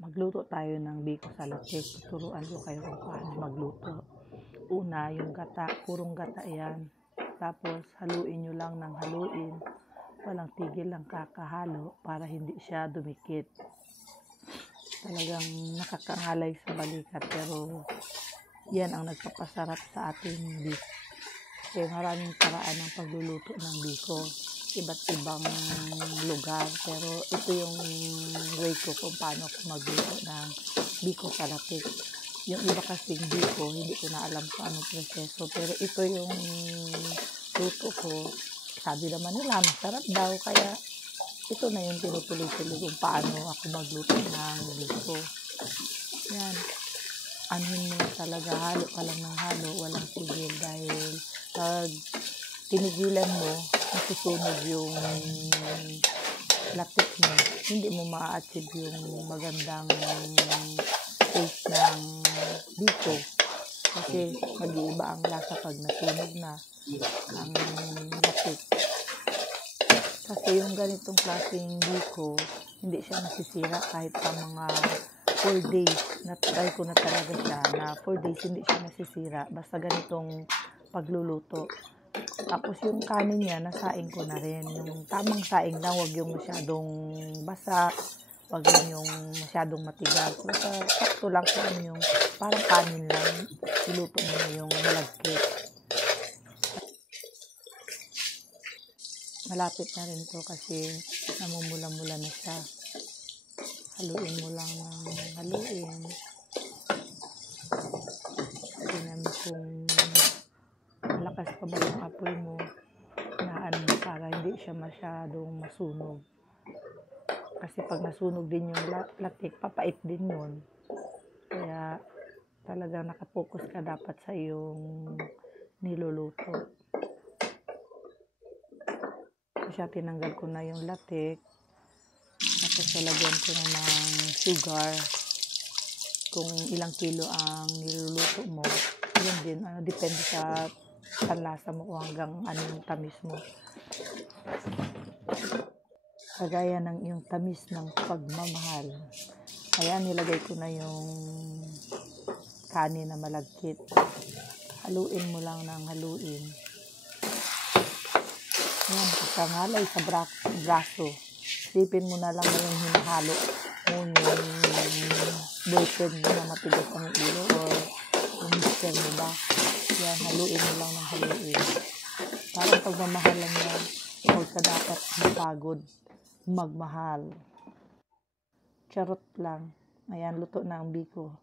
Magluto tayo ng biko sa latik. Tuturuan ko kayo kung paano magluto. Una, yung gata, purong gata yan. Tapos, haluin nyo lang ng haluin. Walang tigil lang kakahalo para hindi siya dumikit. Talagang nakakangalay sa balikat, pero yan ang nagpapasarap sa ating biko. Kasi maraming paraan ng pagluluto ng biko. Iba't ibang lugar, pero ito yung way ko kung paano ako magluto ng biko sa latik. Yung iba kasing biko, hindi ko na alam kung anong proseso, pero ito yung luto ko. Sabi naman nila, masarap daw, kaya ito na yung tinutuloy-tuloy kung paano ako magluto ng biko. Yan, anuhin mo talaga, halo ka lang ng halo, walang tigil, dahil pag tinigilan mo, masusunog yung latik mo. Hindi mo ma-achieve yung magandang taste ng biko. Kasi mag-iiba ang lasa pag nasunog na ang latik. Kasi yung ganitong klaseng biko, hindi siya nasisira kahit pa mga 4 days. Na-try ko na talaga siya na 4 days hindi siya nasisira. Basta ganitong pagluluto. Tapos yung kanin niya, nasaing ko na rin. Yung tamang saing lang, wag yung masyadong basa, wag yung masyadong matigas. Basta sakto lang kung ano yung parang kanin lang. Iluto mo na yung malagkit. Malapit na rin to kasi namumula-mula na siya. Haluin mo lang ng haluin. Tingnan mo kung malakas pa ba yung apoy mo, na para hindi siya masyadong masunog. Kasi pag nasunog din yung latik, papait din yun. Kaya talagang nakapokus ka dapat sa iyong niluluto. Kasi tinanggal ko na yung latik. Tapos nalagyan ko na ng sugar. Kung ilang kilo ang niluluto mo, yun din, depende sa panlasa mo kung hanggang ano yung tamis mo. Kagaya ng iyong tamis ng pagmamahal. Ayan, nilagay ko na yung kanin na malagkit. Haluin mo lang ng haluin. Ayan, kasangalay sa braso. Sipin mo na lang na yung hinahalo mo yung boyfriend mo na matigas ang ulo o yung mister mo ba. Yan, haluin mo lang ng haluin. Parang pagmamahal lang yan. Huwag ka dapat mapagod magmahal. Charot lang. Ayan, luto na ang biko.